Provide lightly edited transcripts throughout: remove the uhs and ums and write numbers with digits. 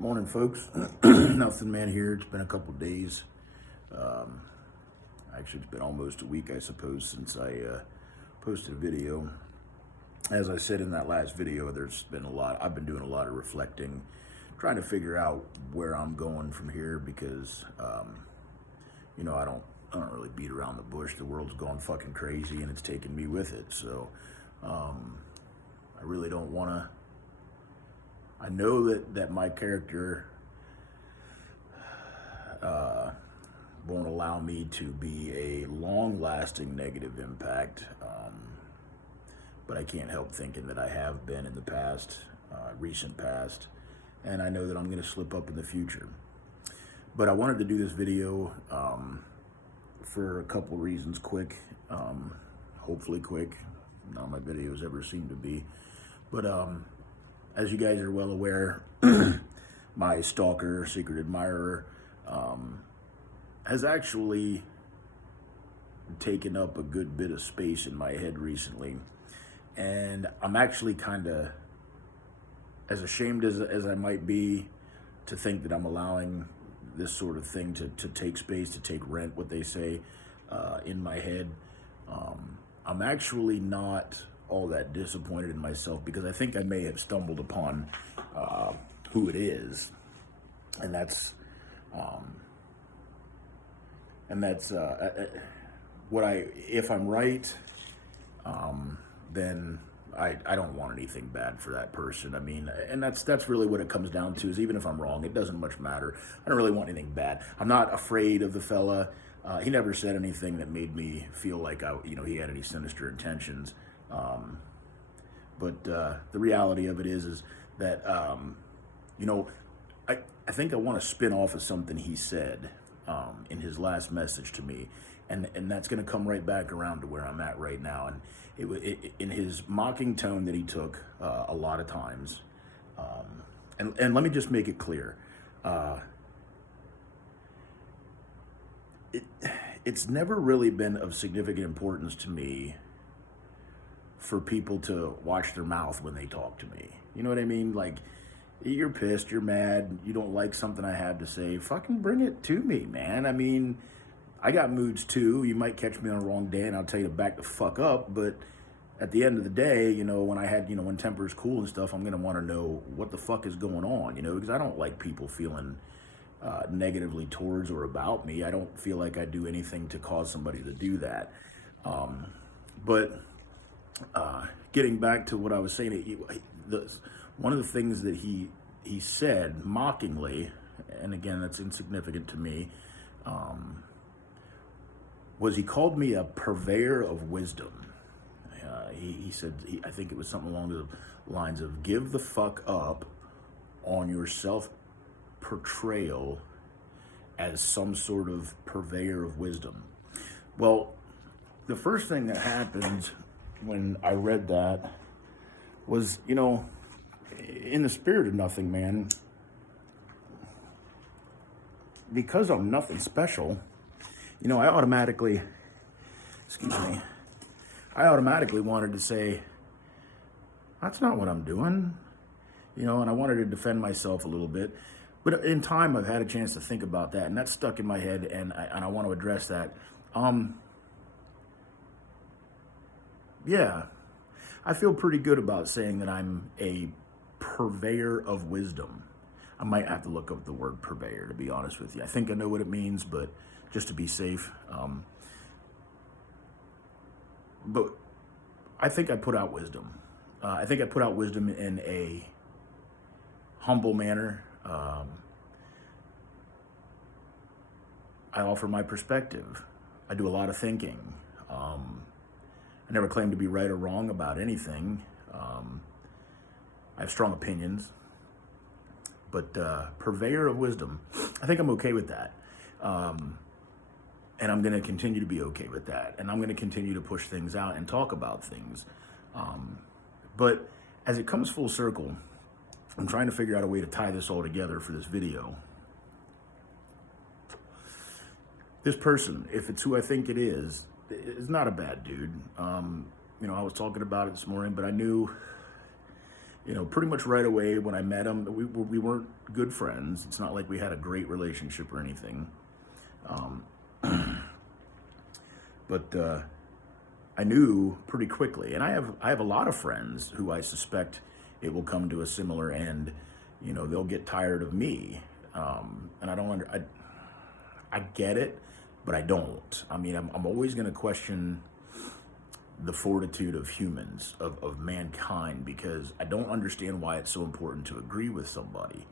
Morning, folks. NothingMan here. It's been a couple days. Actually, it's been almost a week, I suppose, since I posted a video. As I said in that last video, there's been I've been doing a lot of reflecting, trying to figure out where I'm going from here because, I don't really beat around the bush. The world's gone fucking crazy and it's taken me with it. So, I really don't want to. I know that my character won't allow me to be a long-lasting negative impact, but I can't help thinking that I have been in the past, recent past, and I know that I'm going to slip up in the future. But I wanted to do this video for a couple reasons, quick, hopefully quick. None of my videos ever seem to be, but as you guys are well aware, my stalker, secret admirer, has actually taken up a good bit of space in my head recently. And I'm actually kind of, as ashamed as I might be to think that I'm allowing this sort of thing to take space, to take rent, what they say, in my head. I'm actually not all that disappointed in myself because I think I may have stumbled upon who it is, and that's what if I'm right, then I don't want anything bad for that person. I mean, and that's really what it comes down to, is even if I'm wrong, it doesn't much matter. I don't really want anything bad. I'm not afraid of the fella. He never said anything that made me feel like he had any sinister intentions. But the reality of it is that, I think I want to spin off of something he said in his last message to me. And that's going to come right back around to where I'm at right now. And in his mocking tone that he took a lot of times. And let me just make it clear. It's never really been of significant importance to me for people to watch their mouth when they talk to me. You know what I mean? Like, you're pissed, you're mad, you don't like something I have to say, fucking bring it to me, man. I mean, I got moods too. You might catch me on a wrong day and I'll tell you to back the fuck up, but at the end of the day, when temper's cool and stuff, I'm gonna want to know what the fuck is going on, because I don't like people feeling negatively towards or about me. I don't feel like I do anything to cause somebody to do that. But getting back to what I was saying, one of the things that he said mockingly, and again, that's insignificant to me, was he called me a purveyor of wisdom. He said, I think it was something along the lines of, give the fuck up on your self-portrayal as some sort of purveyor of wisdom. Well, the first thing that happened when I read that was, in the spirit of NothingMan, because I'm nothing special, I automatically wanted to say, that's not what I'm doing, and I wanted to defend myself a little bit. But in time, I've had a chance to think about that, and that's stuck in my head, and I want to address that. Yeah, I feel pretty good about saying that I'm a purveyor of wisdom. I might have to look up the word purveyor, to be honest with you. I think I know what it means, but just to be safe. But I think I put out wisdom. I think I put out wisdom in a humble manner. I offer my perspective. I do a lot of thinking. I never claim to be right or wrong about anything. I have strong opinions, but purveyor of wisdom, I think I'm okay with that. And I'm going to continue to be okay with that. And I'm going to continue to push things out and talk about things. But as it comes full circle, I'm trying to figure out a way to tie this all together for this video. This person, if it's who I think it is not a bad dude. I was talking about it this morning, but I knew pretty much right away when I met him, we weren't good friends. It's not like we had a great relationship or anything. Um, but I knew pretty quickly, and I have a lot of friends who I suspect it will come to a similar end. They'll get tired of me, and I get it, but I don't. I mean, I'm always going to question the fortitude of humans, of mankind, because I don't understand why it's so important to agree with somebody.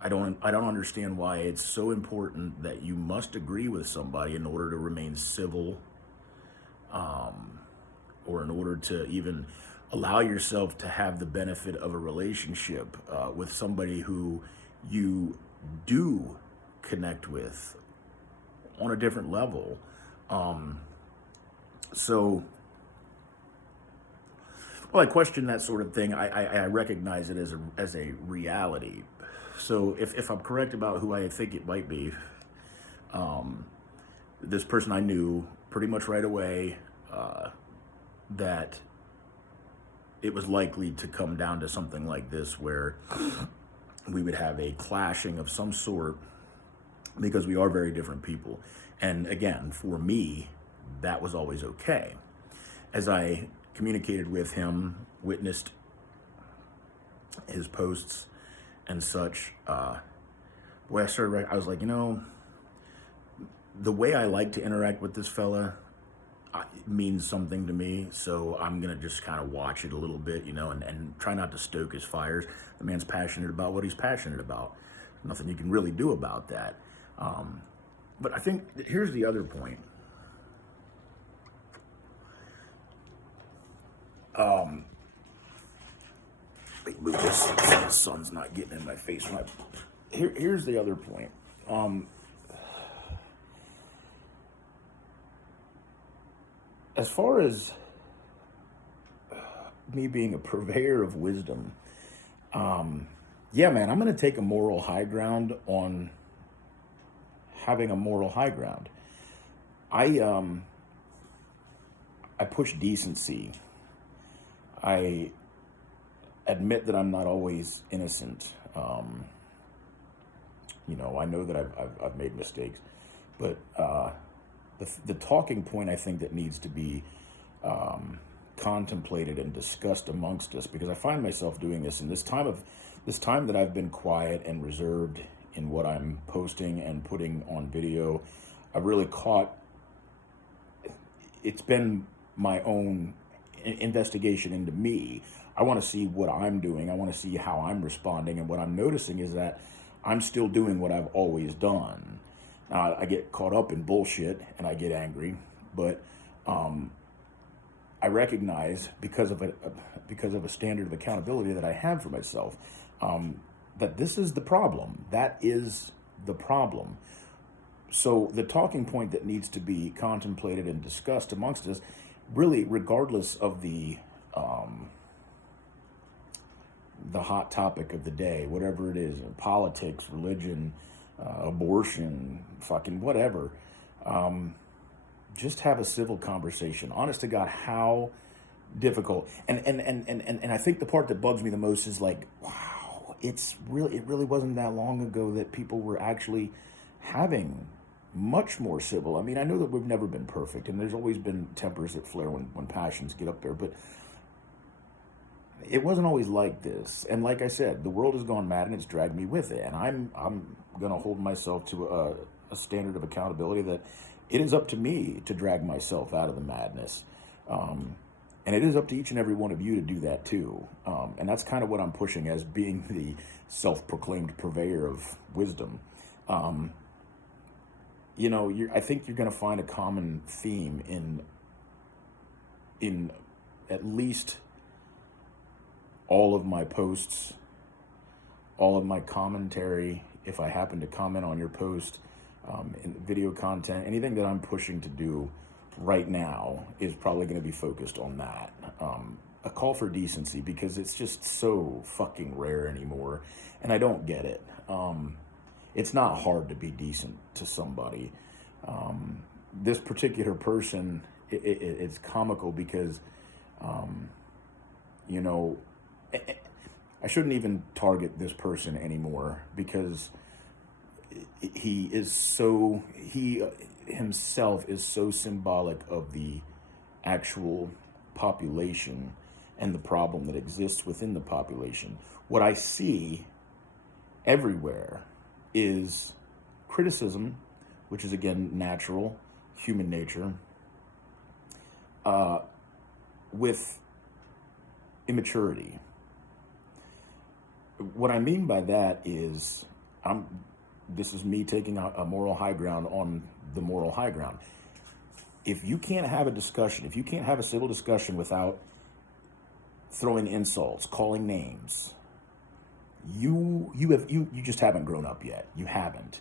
I don't understand why it's so important that you must agree with somebody in order to remain civil, or in order to even allow yourself to have the benefit of a relationship with somebody who you do connect with on a different level. So, well, I question that sort of thing. I recognize it as a reality. So if I'm correct about who I think it might be, this person I knew pretty much right away that it was likely to come down to something like this, where we would have a clashing of some sort, because we are very different people. And again, for me, that was always okay. As I communicated with him, witnessed his posts and such, I was like, the way I like to interact with this fella means something to me, so I'm gonna just kind of watch it a little bit, and try not to stoke his fires. The man's passionate about what he's passionate about. Nothing you can really do about that. But I think here's the other point. Wait, move this so the sun's not getting in my face. Here's the other point. As far as me being a purveyor of wisdom, yeah, man, I'm going to take a moral high ground on having a moral high ground. I push decency. I admit that I'm not always innocent. I know that I've made mistakes, but the talking point I think that needs to be contemplated and discussed amongst us, because I find myself doing this in this time that I've been quiet and reserved in what I'm posting and putting on video. I've really caught. It's been my own investigation into me. I want to see what I'm doing. I want to see how I'm responding, and what I'm noticing is that I'm still doing what I've always done. Now, I get caught up in bullshit and I get angry, but I recognize, because of a standard of accountability that I have for myself, that this is the problem. That is the problem. So the talking point that needs to be contemplated and discussed amongst us, really, regardless of the hot topic of the day, whatever it is, politics, religion, abortion, fucking whatever, just have a civil conversation. Honest to God, how difficult. And I think the part that bugs me the most is like, wow, it really wasn't that long ago that people were actually having much more civil. I mean, I know that we've never been perfect, and there's always been tempers that flare when passions get up there, but it wasn't always like this. And like I said, the world has gone mad and it's dragged me with it. And I'm going to hold myself to a standard of accountability that it is up to me to drag myself out of the madness. And it is up to each and every one of you to do that too. And that's kind of what I'm pushing as being the self-proclaimed purveyor of wisdom. I think you're going to find a common theme in at least all of my posts, all of my commentary. If I happen to comment on your post, in video content, anything that I'm pushing to do right now is probably going to be focused on that. A call for decency, because it's just so fucking rare anymore, and I don't get it. It's not hard to be decent to somebody. This particular person, it's comical because You know, I shouldn't even target this person anymore because he himself is so symbolic of the actual population and the problem that exists within the population. What I see everywhere is criticism, which is again natural human nature, with immaturity. What I mean by that is, this is me taking a moral high ground on the moral high ground. If you can't have a discussion, if you can't have a civil discussion without throwing insults, calling names, you just haven't grown up yet. You haven't.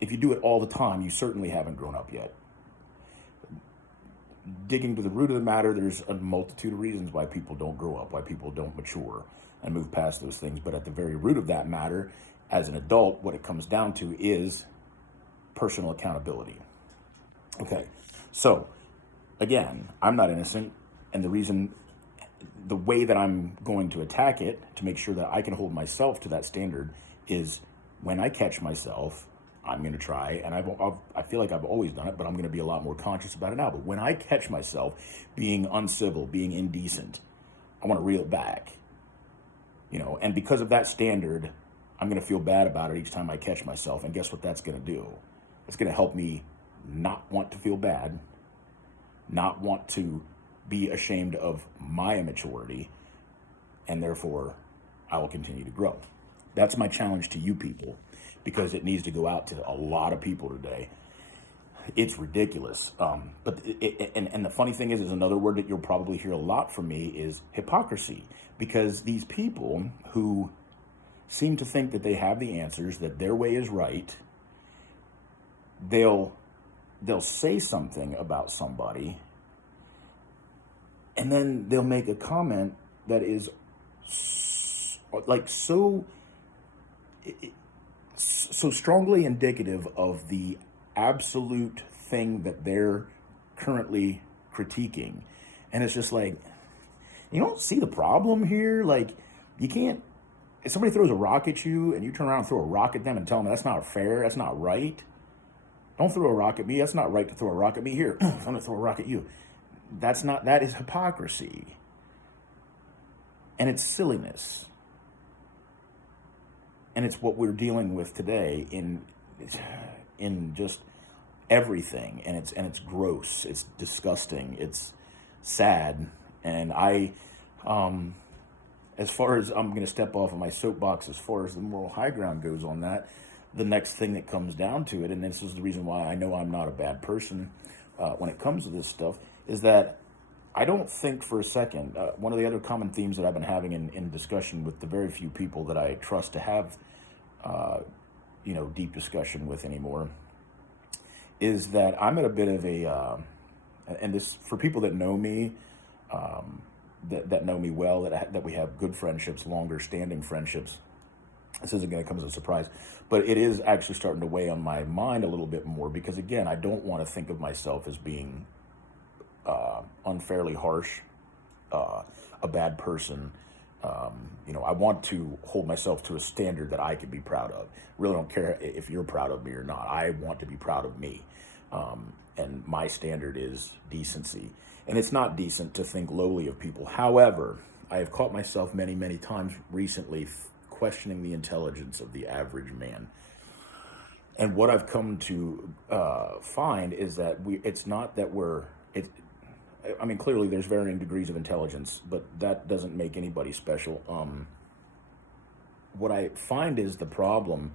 If you do it all the time, you certainly haven't grown up yet. Digging to the root of the matter, there's a multitude of reasons why people don't grow up, why people don't mature and move past those things. But at the very root of that matter, as an adult, what it comes down to is personal accountability. Okay, so again, I'm not innocent, and the way that I'm going to attack it to make sure that I can hold myself to that standard is when I catch myself, I'm going to try, and I feel like I've always done it, but I'm going to be a lot more conscious about it now. But when I catch myself being uncivil, being indecent, I want to reel it back, and because of that standard, I'm going to feel bad about it each time I catch myself. And guess what that's going to do? It's going to help me not want to feel bad, not want to be ashamed of my immaturity, and therefore I will continue to grow. That's my challenge to you people, because it needs to go out to a lot of people today. It's ridiculous. But the funny thing is another word that you'll probably hear a lot from me is hypocrisy, because these people who seem to think that they have the answers, that their way is right, they'll say something about somebody, and then they'll make a comment that is so strongly indicative of the absolute thing that they're currently critiquing. And it's just like, you don't see the problem here? Like, you can't, if somebody throws a rock at you and you turn around and throw a rock at them and tell them that's not fair, that's not right. Don't throw a rock at me. That's not right to throw a rock at me. Here, I'm going to throw a rock at you. That is hypocrisy. And it's silliness. And it's what we're dealing with today in just everything. And it's gross. It's disgusting. It's sad. And as far as I'm going to step off of my soapbox, as far as the moral high ground goes on that, the next thing that comes down to it, and this is the reason why I know I'm not a bad person when it comes to this stuff, is that I don't think for a second, one of the other common themes that I've been having in discussion with the very few people that I trust to have, deep discussion with anymore, is that I'm at a bit of a, and this, for people that know me, that know me well, that we have good friendships, longer standing friendships, this isn't going to come as a surprise, but it is actually starting to weigh on my mind a little bit more, because again, I don't want to think of myself as being unfairly harsh, a bad person. I want to hold myself to a standard that I can be proud of. Really don't care if you're proud of me or not. I want to be proud of me. And my standard is decency. And it's not decent to think lowly of people. However, I have caught myself many, many times recently questioning the intelligence of the average man. And what I've come to find is that it's not that clearly there's varying degrees of intelligence, but that doesn't make anybody special. What I find is the problem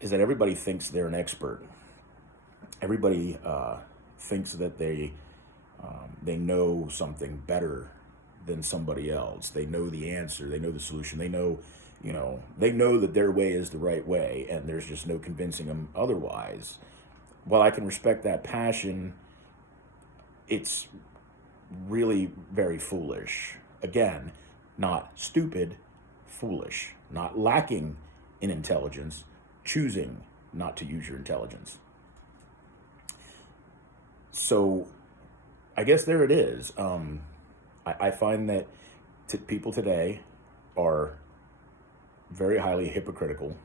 is that everybody thinks they're an expert. Everybody thinks that they know something better than somebody else. They know the answer. They know the solution. They know that their way is the right way, and there's just no convincing them otherwise. While I can respect that passion, it's really very foolish. Again, not stupid, foolish, not lacking in intelligence, choosing not to use your intelligence. So I guess there it is. I find that people today are very highly hypocritical,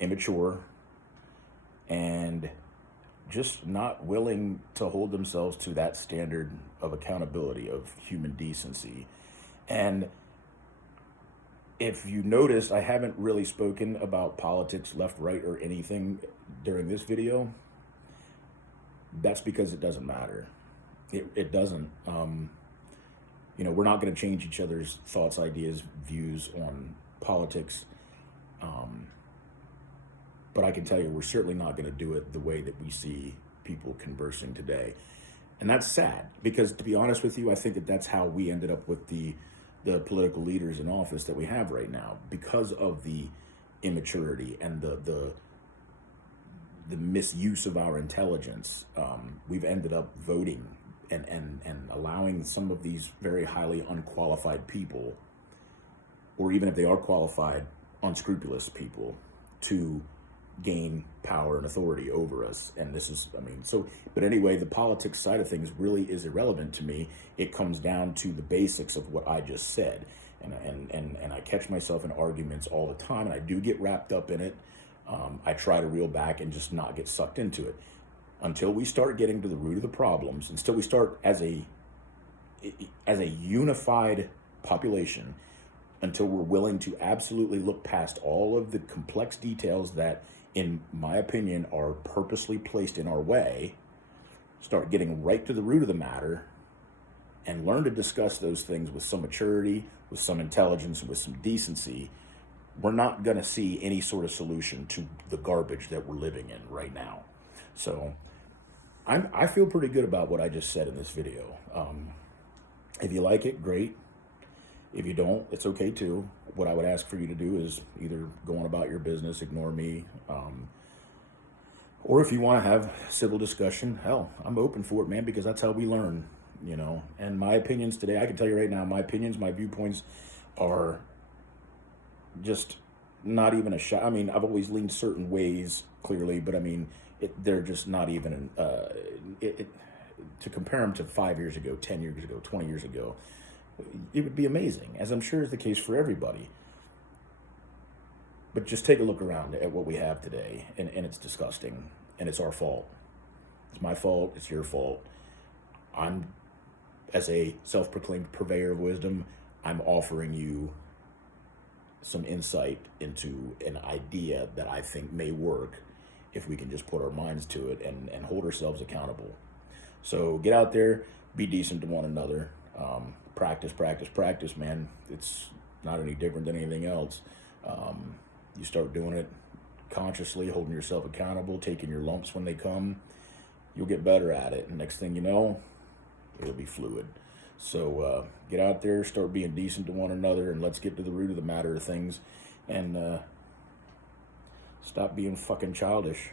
immature, and just not willing to hold themselves to that standard of accountability, of human decency. And if you noticed, I haven't really spoken about politics, left, right, or anything during this video. That's because it doesn't matter. It doesn't. We're not going to change each other's thoughts, ideas, views on politics. But I can tell you, we're certainly not going to do it the way that we see people conversing today. And that's sad, because to be honest with you, I think that that's how we ended up with the political leaders in office that we have right now, because of the immaturity and the misuse of our intelligence. We've ended up voting and allowing some of these very highly unqualified people, or even if they are qualified, unscrupulous people, to gain power and authority over us. And this is, but anyway, the politics side of things really is irrelevant to me. It comes down to the basics of what I just said. And I catch myself in arguments all the time, and I do get wrapped up in it. I try to reel back and just not get sucked into it. Until we start getting to the root of the problems, until we start as a unified population, until we're willing to absolutely look past all of the complex details that, in my opinion, are purposely placed in our way, start getting right to the root of the matter, and learn to discuss those things with some maturity, with some intelligence, with some decency, we're not going to see any sort of solution to the garbage that we're living in right now. So I feel pretty good about what I just said in this video. If you like it, great. If you don't, it's okay too. What I would ask for you to do is either go on about your business, ignore me, or if you want to have civil discussion, hell, I'm open for it, man, because that's how we learn, And my opinions today, I can tell you right now, my opinions, my viewpoints are just not even a shot. I've always leaned certain ways, clearly, but they're just not even, to compare them to 5 years ago, 10 years ago, 20 years ago, it would be amazing, as I'm sure is the case for everybody. But just take a look around at what we have today, and it's disgusting, and it's our fault. It's my fault, it's your fault. I'm, as a self-proclaimed purveyor of wisdom, I'm offering you some insight into an idea that I think may work if we can just put our minds to it and hold ourselves accountable. So get out there, be decent to one another. Practice, practice, practice, man. It's not any different than anything else. You start doing it consciously, holding yourself accountable, taking your lumps when they come, you'll get better at it. And next thing you know, it'll be fluid. So get out there, start being decent to one another, and let's get to the root of the matter of things, and stop being fucking childish.